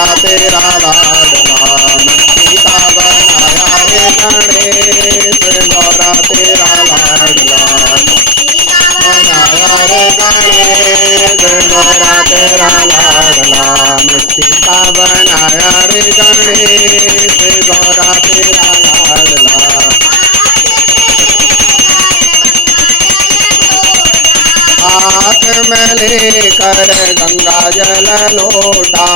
गौरा तेरा लाडला मिट्टी का बनाया रे गणेश गौरा तेरा लाडला बनाया रे गणेश गौरा तेरा लाडला मिट्टी का बनाया रे गणेश गौरा तेरा लाडला हाथ में लेकर गंगा जल लोटा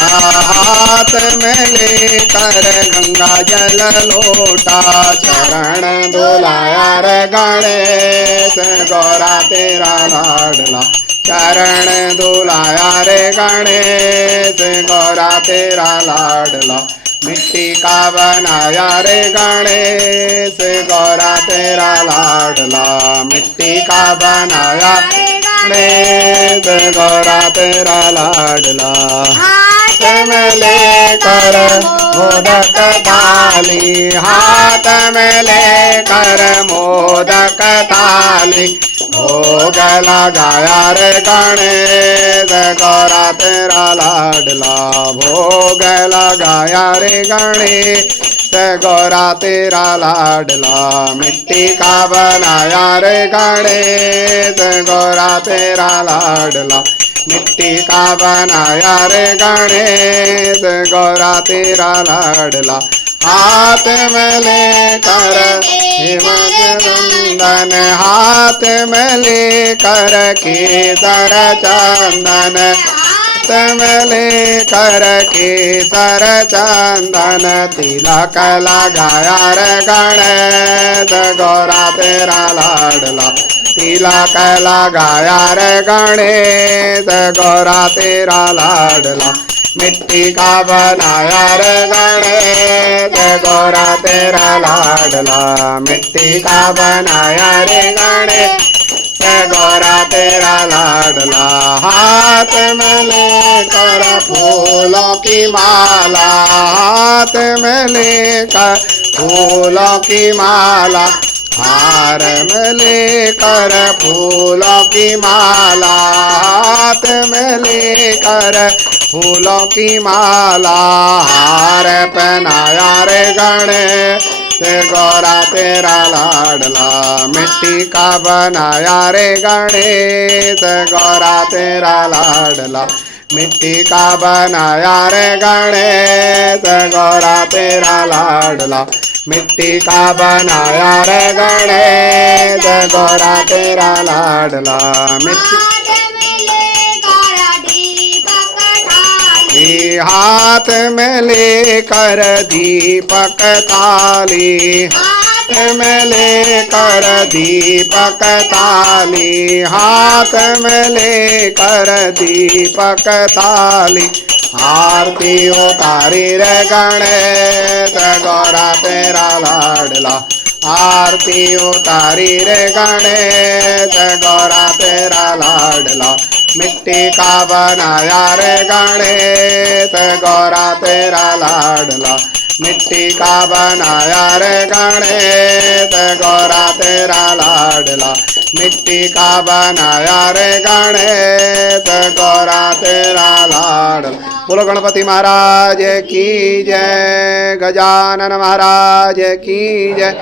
हाथ में लेकर गंगा जल लोटा चरण धुलाया रे गणेश गौरा तेरा लाडला चरण धुलाया रे गणेश गौरा तेरा लाडला मिट्टी का बनाया रे गणेश गौरा तेरा लाडला मिट्टी का बनाया गणेश गौरा तेरा लाडला हाथ में लेकर मोदक थाली हाथ में लेकर मोदक थाली भोग लगाया रे गणेश गौरा तेरा लाडला भोग लगाया रे गणेश गौरा तेरा लाडला मिट्टी का बनाया रे गणेश गौरा तेरा लाडला मिट्टी का बनाया रे गणेश गौरा तेरा लाडला हाथ में लेकर हिमचंदन हाथ में लेकर केसर चंदन हाथ में लेकर केसर चंदन तिलक लगाया रे गणेश गौरा तेरा लाडला तिलक लगाया रे गणेश गौरा तेरा लाडला मिट्टी का बनाया रे गणेश गौरा तेरा लाडला मिट्टी का बनाया रे गणेश गौरा तेरा लाडला हाथ में लेकर फूलों की माला हाथ में लेकर फूलों की माला हार में लेकर फूलों की माला हाथ में लेकर फूलों की माला हार पहनाया रे गणेश गौरा तेरा लाडला मिट्टी का बनाया रे गणेश गौरा तेरा लाडला मिट्टी का बनाया रे गणेश गौरा तेरा लाडला मिट्टी का बनाया रे गणेश गौरा तेरा लाडला मिट्टी हाथ में लेकर दीपक थाली हाथ में लेकर दीपक थाली हाथ में लेकर दीपक थाली आरती उतारी रे गणेश गौरा तेरा लाडला आरती उतारी रे गणेश गौरा तेरा लाडला मिट्टी का बनाया रे गणेश गौरा तेरा लाडला मिट्टी का बनाया रे गणेश गौरा तेरा लाडला मिट्टी का बनाया रे गणेश गौरा तेरा लाडला बोलो गणपति महाराज की जय गजानन महाराज की जय